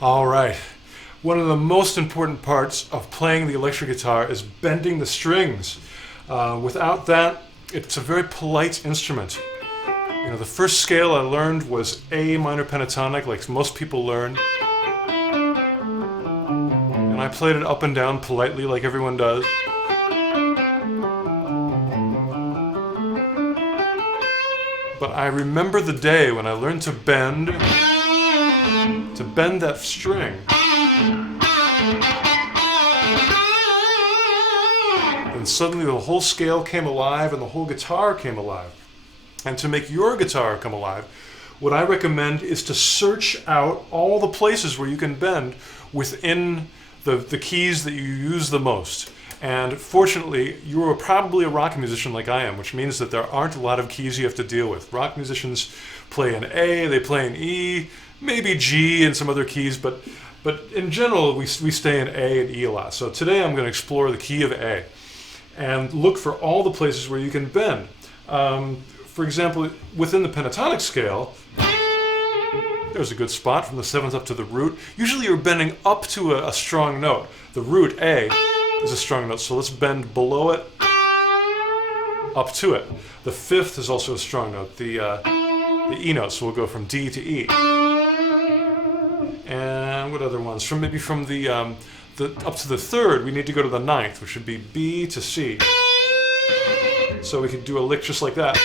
All right. One of the most important parts of playing the electric guitar is bending the strings. Without that, it's a very polite instrument. You know, the first scale I learned was A minor pentatonic, like most people learn. And I played it up and down politely, like everyone does. But I remember the day when I learned to bend that string. And suddenly the whole scale came alive and the whole guitar came alive. And to make your guitar come alive, what I recommend is to search out all the places where you can bend within the keys that you use the most. And fortunately, you are probably a rock musician like I am, which means that there aren't a lot of keys you have to deal with. Rock musicians play in A, they play in E, maybe G and some other keys, but in general, we stay in A and E a lot. So today I'm going to explore the key of A and look for all the places where you can bend. For example, within the pentatonic scale, there's a good spot from the 7th up to the root. Usually you're bending up to a strong note. The root, A, is a strong note, so let's bend below it, up to it. The 5th is also a strong note, the E note, so we'll go from D to E. And what other ones? Maybe from the up to the 3rd, we need to go to the 9th, which would be B to C. So we could do a lick just like that.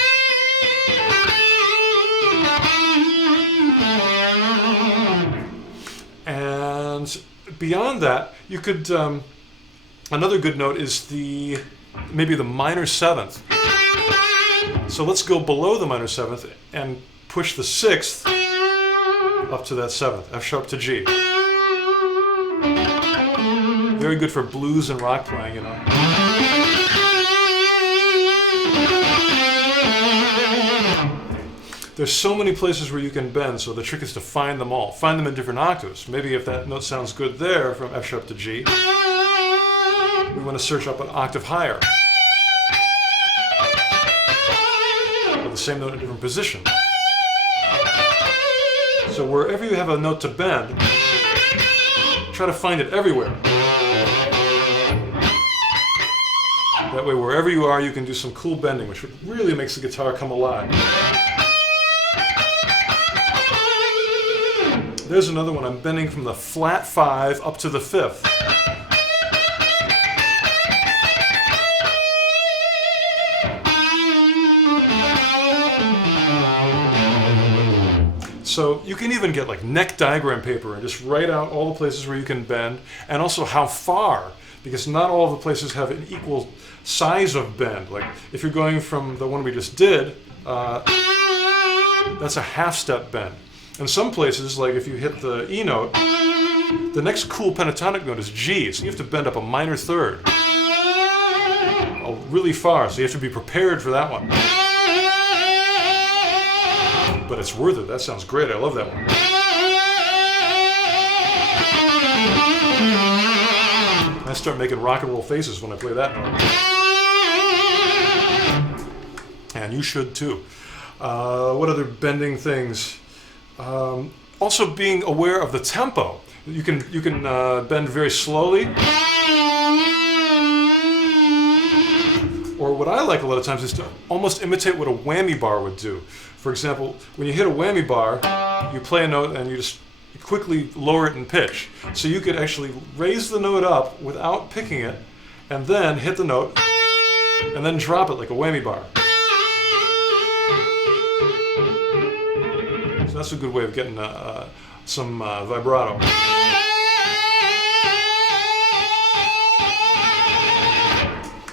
And beyond that, you could, another good note is maybe the minor 7th. So let's go below the minor 7th and push the 6th up to that 7th, F sharp to G. Very good for blues and rock playing, you know. There's so many places where you can bend, so the trick is to find them all. Find them in different octaves. Maybe if that note sounds good there from F sharp to G, we want to search up an octave higher. Or the same note in a different position. So wherever you have a note to bend, try to find it everywhere. That way, wherever you are, you can do some cool bending, which really makes the guitar come alive. There's another one. I'm bending from the flat 5 up to the 5th. So you can even get like neck diagram paper and just write out all the places where you can bend and also how far, because not all of the places have an equal size of bend. Like if you're going from the one we just did, that's a half step bend. And some places, like if you hit the E note, the next cool pentatonic note is G, so you have to bend up a minor 3rd. Really far, so you have to be prepared for that one. But it's worth it. That sounds great. I love that one. I start making rock and roll faces when I play that note. And you should too. What other bending things? Also being aware of the tempo. You can bend very slowly. Or what I like a lot of times is to almost imitate what a whammy bar would do. For example, when you hit a whammy bar, you play a note and you just quickly lower it in pitch. So you could actually raise the note up without picking it, and then hit the note, and then drop it like a whammy bar. So that's a good way of getting some vibrato.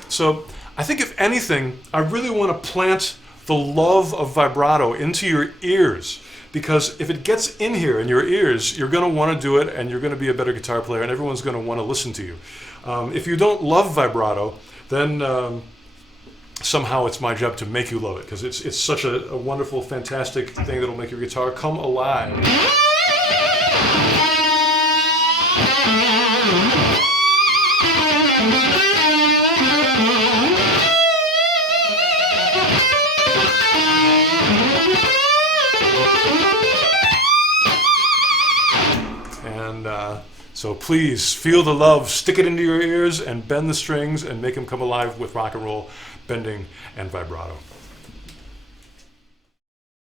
So I think if anything, I really want to plant the love of vibrato into your ears, because if it gets in here in your ears, you're going to want to do it and you're going to be a better guitar player and everyone's going to want to listen to you. If you don't love vibrato, then somehow it's my job to make you love it, because it's such a wonderful, fantastic thing that'll make your guitar come alive. So please feel the love, stick it into your ears, and bend the strings and make them come alive with rock and roll, bending, and vibrato.